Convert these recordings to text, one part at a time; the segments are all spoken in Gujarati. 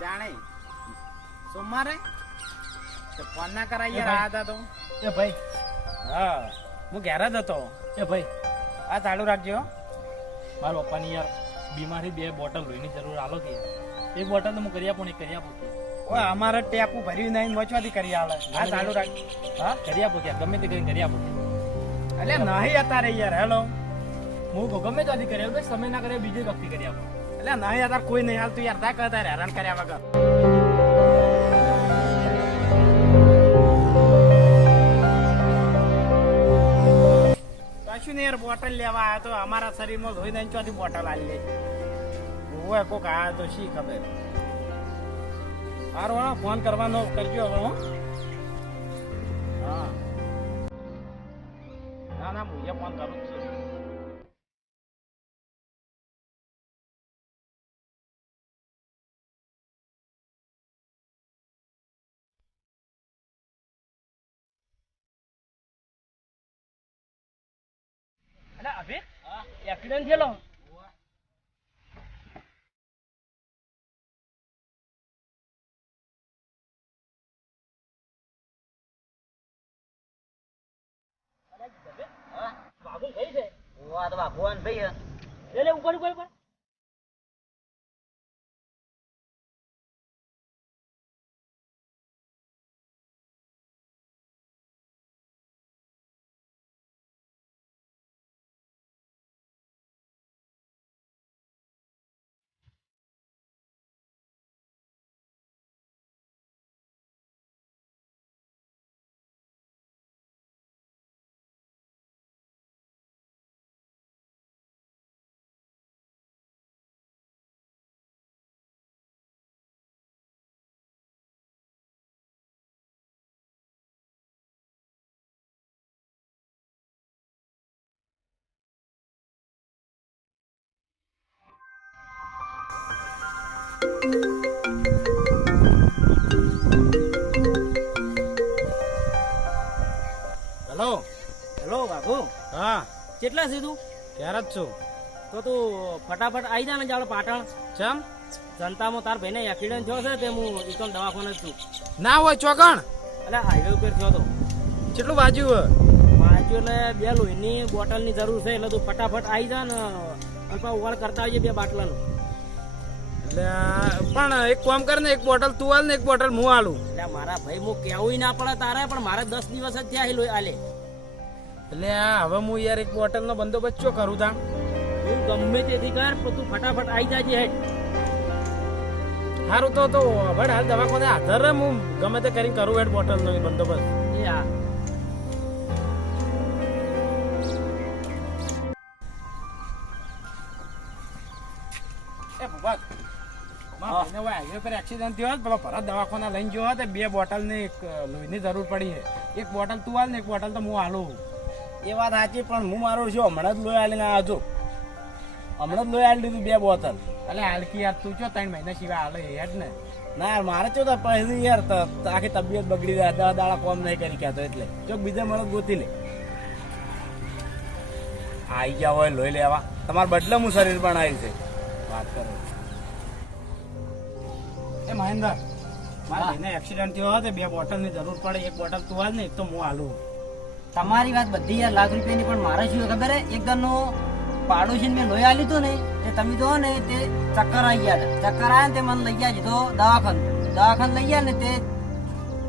જાણે. સોમવારે? તો ફોન ના કરાય યાર આ હતા તો એ ભાઈ. હા. હું ઘેર જ હતો. એ ભાઈ. આ ચાલુ રાખજો. હો. મારા પપ્પાની યાર બીમારી બે બોટલ લોહીની જરૂર આલો કે યાર. એક બોટલ તો હું કરી આપું ને કરી આપું ઓય અમારે ટેપુ ભર્યું નહીં વચવાથી કરી આલે. આ ચાલુ રાખ હા? કરી આપો કે ગમે તે કરીને કરી આપો એટલે નહીં અત્યારે યાર હેલો. હું ગમે ત્યાંથી કરી આપો સમય ના કરે બીજી વખતે કરી આપો. એટલે નહીં યાર કોઈ નહીં હાલતું યાર, તા કરતા હેરાન કર્યા વગર. કશું નહીં યાર બોટલ લેવા આવ્યો તો અમારા શરીરમાં ધોઈ દઈને ચોથી બોટલ આલી લે. હોય કોક આવ્યો તો શી ખબર. સારો હા ફોન કરવાનો કરજો હવે, હું. હા. ના ના, હું ફોન કરું છું. અભી એક્સિડન્ટ થયેલો? થઈ છે? ભગવાન ભાઈ લે લે ઉપર ઉપર ઉપર. હેલો. હેલો બાબુ. હા. કેટલા છે તું? ક્યારે જ છું. તો તું ફટાફટ આવી જા ને જાડો પાટણ. ચમ? જનતામાં તાર ભાઈને એક્સિડન્ટ થયો છે તે હું એકમ દવાખાને જ છું. ના હોય ચોકણ એટલે હાઈવે ઉપર થયો તો. કેટલું વાજ્યું હોય? વાજ્યું એટલે બે લોહીની બોટલની જરૂર છે એટલે તું ફટાફટ આવી જા ને અલ્પા ઉવાળ કરતા આવજે બે બાટલાનું. એટલે પણ એક કામ કર ને એક બોટલ તું હાલ ને એક બોટલ હું હાલું એટલે મારા ભાઈ હું કેવું ના પડે તારે પણ મારે દસ દિવસ જ થયા લોહી આલે. એટલે આ હવે હું યાર એક બોટલ નો બંદોબસ્ત ચો કરું તા તું ગમે તેથી કર પણ તું ફટાફટ આવી જાજે હેડ. સારું તો તો હવે હાલ દવાખાને હાજર હું ગમે તે કરીને કરું હેડ બોટલ નો બંદોબસ્ત. એ હા. એક્સિડન્ટ થયો પેલો ભરત દવાખાના લઈને ગયો બે બોટલ એક લોહીની જરૂર પડી છે. એક બોટલ તું હાલ ને એક બોટલ તો હું હાલું એ વાત સાચી, પણ હું મારું છું હમણાં જ લોહી આલીને આવ્યો છું. હમણાં જ લોહી આલી લીધું બે બોટલ. એટલે હાલકી યાર, તું ચો, ત્રણ મહિના સિવાય હાલે હેડ ને. ના યાર, મારે છો તો પહેલી યાર, ત- આખી તબિયત બગડી જાય દવા દાડા કોમ નહીં કરી કહેતો એટલે. જો બીજા મળે ગોતી લે. આઈ ગયા હોય, લોહી લેવા. તમારા બદલે હું શરીર બનાવ્યું છે વાત કરો. મહેન્દ્ર. મારા ભાઈને એક્સિડન્ટ થયો હતો બે બોટલની જરૂર પડે એક બોટલ તું હાલ ને એક તો હું હાલું તમારી વાત બધી યાર લાખ રૂપિયાની પણ મારે શું ખબર હે? એકદમ પાડોશીને મેં લોહી આલી હતું ને તે તમે જો ને તે ચક્કર આવી ગયા હતા ચક્કર આવ્યા ને તે મને લઈ ગયા જીધો દવાખાન. દવાખાન લઈ ગયા ને તે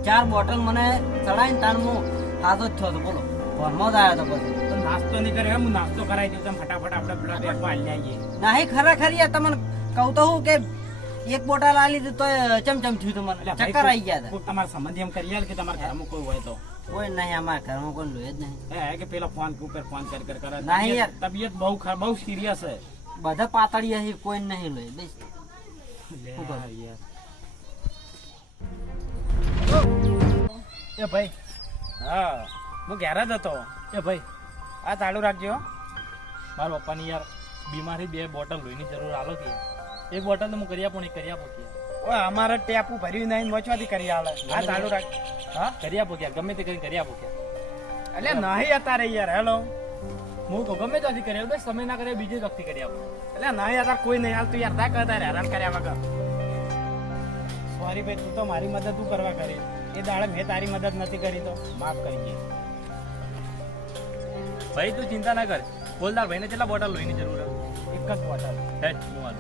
ચાર બોટલ મને ચડાવીને તાણ હું હાથો જ થયો હતો. બોલો ભરમાં જ આવ્યો હતો પછી. તો નાસ્તો નહીં કરે હું નાસ્તો કરાવી દઉં તમે ફટાફટ આપણે બ્લડ આપવા લઈ આવીએ નહીં ખરેખર યાર તમને કહું તો હું કે એક બોટલ આલી હતી તો ચમચમ થયું ભાઈ ચક્કર આવી ગયા હતા. તમારા સંબંધી એમ કરી કે તમારા ઘરમાં કોઈ હોય તો? કોઈ નહીં અમારા ઘરમાં કોઈ લોહી જ નહીં. એ હે કે પેલા ફોન ઉપર ફોન કરી કરી કરે. નહીં યાર. તબિયત- બહુ ખરાબ બહુ સિરિયસ છે. બધા પાતળિયા છે કોઈ નહીં લોહી બસ. એ ભાઈ. હા. હું ઘેર જ હતો. એ ભાઈ આ ચાલુ રાખજો હો. મારા પપ્પાની યાર બીમારી બે બોટલ લોહીની જરૂર આલો કે. એક બોટલ તો હું કરી આપું ને કરી આપો ઓય અમારે ટેપુ ભર્યું નહીં વચવાથી કરી આલે. આ ચાલુ રાખ. હા? કરી આપો કે ગમે તે કરીને કરી આપો કે. એટલે નહીં અત્યારે યાર હેલો. હું તો ગમે ત્યાંથી કરી બસ સમય ના કરે બીજી વખતે કરી આપો. એટલે નહીં હતા કોઈ નહીં હાલતું યાર. તા કરતા હેરાન કર્યા વગર. સોરી ભાઈ તું તો મારી મદદ તું કરવા કરી. એ દાડે મેં તારી મદદ નથી કરી તો. માફ કરી દે. ભાઈ તું ચિંતા ના કર. બોલદાર ભાઈને કેટલા બોટલ લોહીની જરૂર હે? એક જ બોટલ. હેડ હું.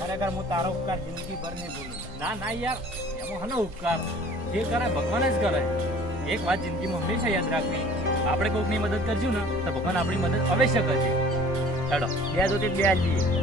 ખરેખર હું તારો ઉપકાર જિંદગીભર નહીં ભૂલું ના ના યાર એમાં હનો ઉપકાર? જે કરે ભગવાન જ કરે. એક વાત જિંદગીમાં હંમેશા યાદ રાખવી. આપણે કોઈકની મદદ કરશું ને, તો ભગવાન આપણી મદદ અવશ્ય કરશે. ચાલો, બે જોતી બે આલીએ